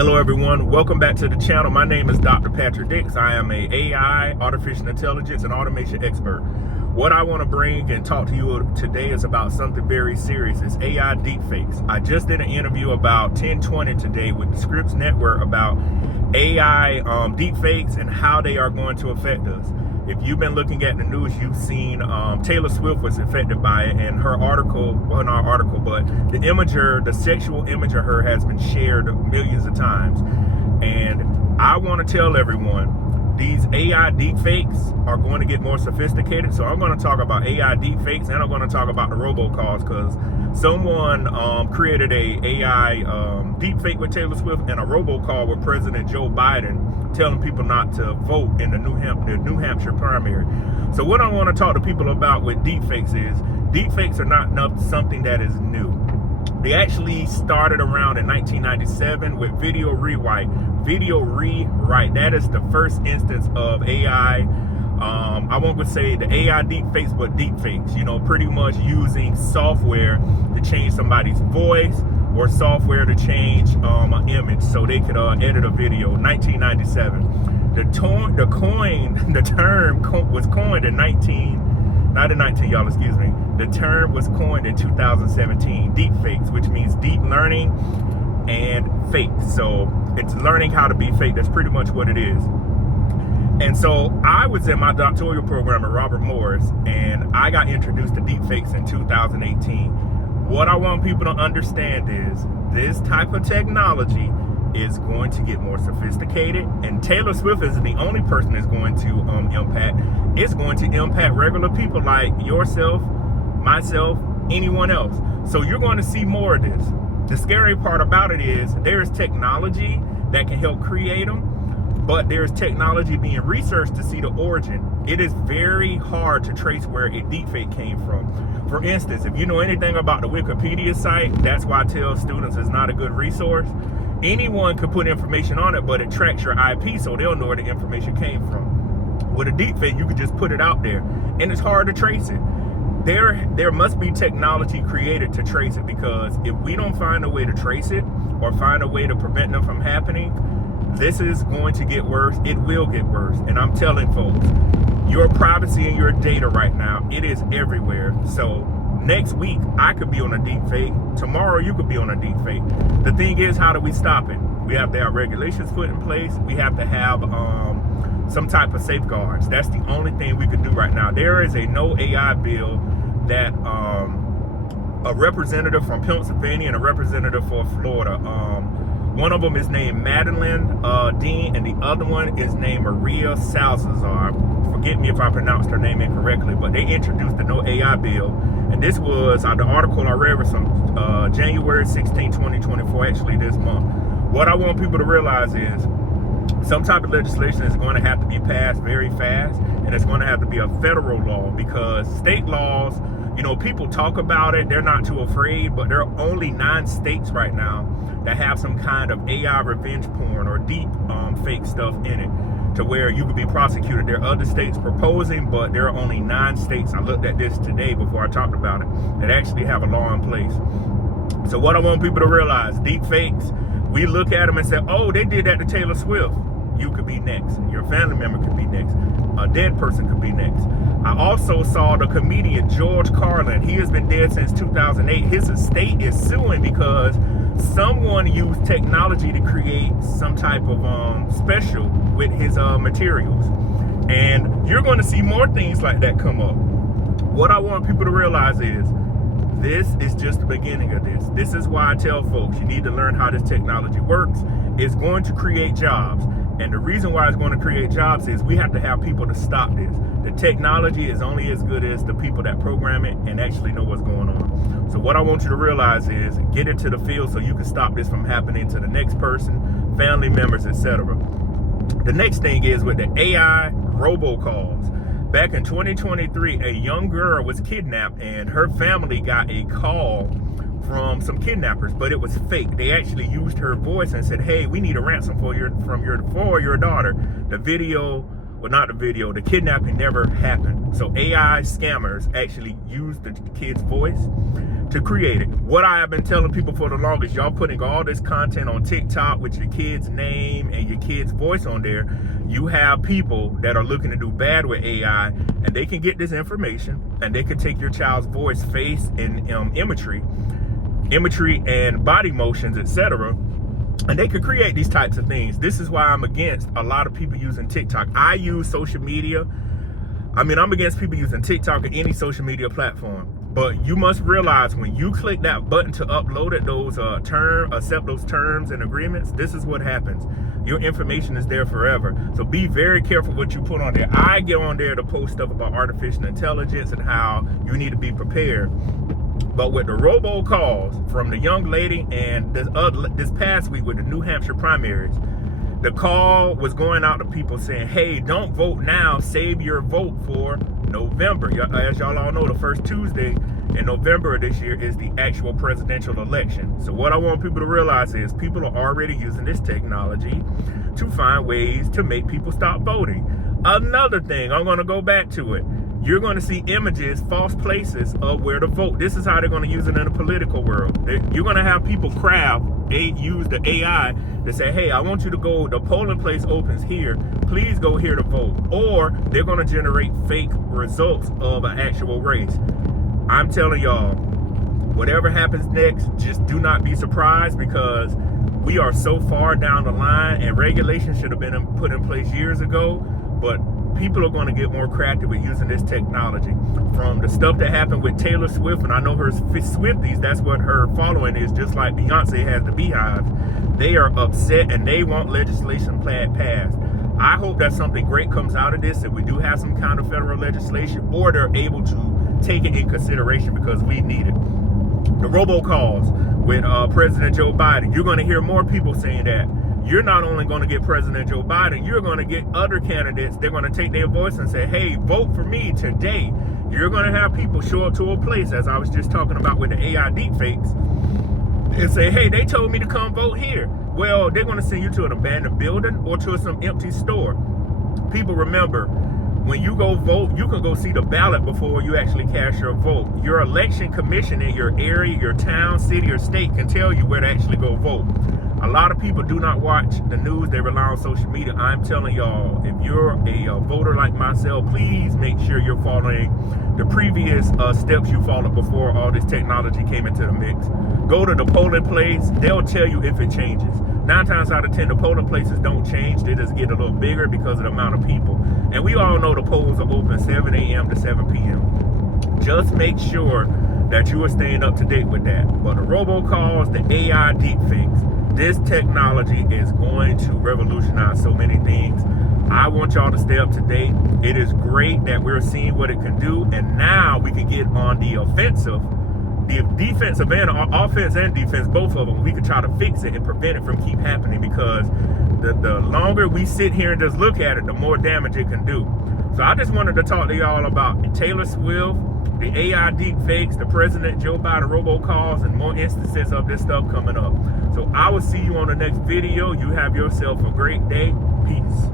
Hello everyone, welcome back to the channel. My name is Dr. Patrick Dix. I am a AI, artificial intelligence, and automation expert. What I want to bring and talk to you today is about something very serious. It's AI deepfakes. I just did an interview about 1020 today with the Scripps Network about AI deepfakes and how they are going to affect us. If you've been looking at the news, you've seen Taylor Swift was affected by it, and her article, well, not article, but the imager, the sexual image of her has been shared millions of times. And I want to tell everyone, these AI deepfakes are going to get more sophisticated. So I'm going to talk about AI deepfakes, and I'm going to talk about the robocalls, because someone created a AI deepfake with Taylor Swift and a robocall with President Joe Biden telling people not to vote in the New Hampshire primary. So what I want to talk to people about with deepfakes is, deepfakes are not something that is new. They actually started around in 1997 with video rewrite. Video rewrite, that is the first instance of AI. I won't say the AI deepfakes, but deepfakes, you know, pretty much using software to change somebody's voice or software to change an image so they could edit a video. 1997. The term was coined in the term was coined in 2017, deepfakes, which means deep learning and fake. So it's learning how to be fake. That's pretty much what it is. And so I was in my doctoral program at Robert Morris, and I got introduced to deepfakes in 2018. What I want people to understand is this type of technology is going to get more sophisticated, and Taylor Swift isn't the only person it's going to impact. It's going to impact regular people like yourself, myself, anyone else. So you're going to see more of this. The scary part about it is there's technology that can help create them, but there's technology being researched to see the origin. It is very hard to trace where a deepfake came from. For instance, if you know anything about the Wikipedia site, that's why I tell students it's not a good resource. Anyone could put information on it, but it tracks your IP, so they'll know where the information came from. With a deepfake, you could just put it out there, and it's hard to trace it. There must be technology created to trace it, because if we don't find a way to trace it or find a way to prevent them from happening, this is going to get worse. It will get worse. And I'm telling folks, your privacy and your data right now, it is everywhere. So next week, I could be on a deepfake. Tomorrow, you could be on a deepfake. The thing is, how do we stop it? We have to have regulations put in place. We have to have some type of safeguards. That's the only thing we can do right now. There is a no AI bill that a representative from Pennsylvania and a representative for Florida, one of them is named Madeline Dean, and the other one is named Maria Salazar. Forget me if I pronounced her name incorrectly, but they introduced the no AI bill. And this was, the article I read was from January 16, 2024, actually this month. What I want people to realize is some type of legislation is going to have to be passed very fast, and it's going to have to be a federal law, because state laws, you know, people talk about it, they're not too afraid, but there are only 9 states right now that have some kind of AI revenge porn or deep fake stuff in it, to where you could be prosecuted. There are other states proposing, but there are only 9 states, I looked at this today before I talked about it, that actually have a law in place. So what I want people to realize, deep fakes, we look at them and say, oh, they did that to Taylor Swift. You could be next. Your family member could be next. A dead person could be next. I also saw the comedian George Carlin. He has been dead since 2008. His estate is suing because someone used technology to create some type of special with his materials. And you're going to see more things like that come up. What I want people to realize is, this is just the beginning of this. This is why I tell folks, you need to learn how this technology works. It's going to create jobs. And the reason why it's going to create jobs is we have to have people to stop this. The technology is only as good as the people that program it and actually know what's going on. So what I want you to realize is, get into the field so you can stop this from happening to the next person, family members, etc. The next thing is with the AI robocalls. Back in 2023, a young girl was kidnapped, and her family got a call from some kidnappers, but it was fake. They actually used her voice and said, hey, we need a ransom from your daughter. The video well, not the video, the kidnapping never happened. So AI scammers actually used the kid's voice to create it. What I have been telling people for the longest, y'all putting all this content on TikTok with your kid's name and your kid's voice on there. You have people that are looking to do bad with AI, and they can get this information and they can take your child's voice, face, and imagery and body motions, etc., and they could create these types of things. This is why I'm against a lot of people using TikTok. I use social media. I'm against people using TikTok or any social media platform. But you must realize when you click that button to upload it, accept those terms and agreements, this is what happens. Your information is there forever. So be very careful what you put on there. I get on there to post stuff about artificial intelligence and how you need to be prepared. But with the robocalls from the young lady and this past week with the New Hampshire primaries, the call was going out to people saying, hey, don't vote now, save your vote for November. As y'all all know, the first Tuesday in November of this year is the actual presidential election. So what I want people to realize is people are already using this technology to find ways to make people stop voting. Another thing, I'm going to go back to it. You're going to see images, false places of where to vote. This is how they're going to use it in the political world. You're going to have people use the AI to say, hey, I want you to go, the polling place opens here. Please go here to vote. Or they're going to generate fake results of an actual race. I'm telling y'all, whatever happens next, just do not be surprised, because we are so far down the line, and regulations should have been put in place years ago. But people are going to get more crafty with using this technology. From the stuff that happened with Taylor Swift, and I know her Swifties, that's what her following is, just like Beyonce has the Beehive. They are upset and they want legislation passed. I hope that something great comes out of this, that we do have some kind of federal legislation, or they're able to take it in consideration, because we need it. The robocalls with President Joe Biden, you're going to hear more people saying that. You're not only going to get President Joe Biden, you're going to get other candidates. They're going to take their voice and say, hey, vote for me today. You're going to have people show up to a place, as I was just talking about with the AI deepfakes, and say, hey, they told me to come vote here. Well, they're going to send you to an abandoned building or to some empty store. People, remember, when you go vote, you can go see the ballot before you actually cast your vote. Your election commission in your area, your town, city, or state can tell you where to actually go vote. A lot of people do not watch the news. They rely on social media. I'm telling y'all, if you're a voter like myself, please make sure you're following the previous steps you followed before all this technology came into the mix. Go to the polling place. They'll tell you if it changes. 9 times out of 10, the polling places don't change. They just get a little bigger because of the amount of people. And we all know the polls are open 7 a.m. to 7 p.m. Just make sure that you are staying up to date with that. But the robocalls, the AI deepfakes, this technology is going to revolutionize so many things. I want y'all to stay up to date. It is great that we're seeing what it can do, and now we can get on the offensive, the defensive and offense and defense, both of them. We can try to fix it and prevent it from keep happening, because the longer we sit here and just look at it, the more damage it can do. So I just wanted to talk to y'all about Taylor Swift, the AI deepfakes, the President Joe Biden robocalls, and more instances of this stuff coming up. So I will see you on the next video. You have yourself a great day. Peace.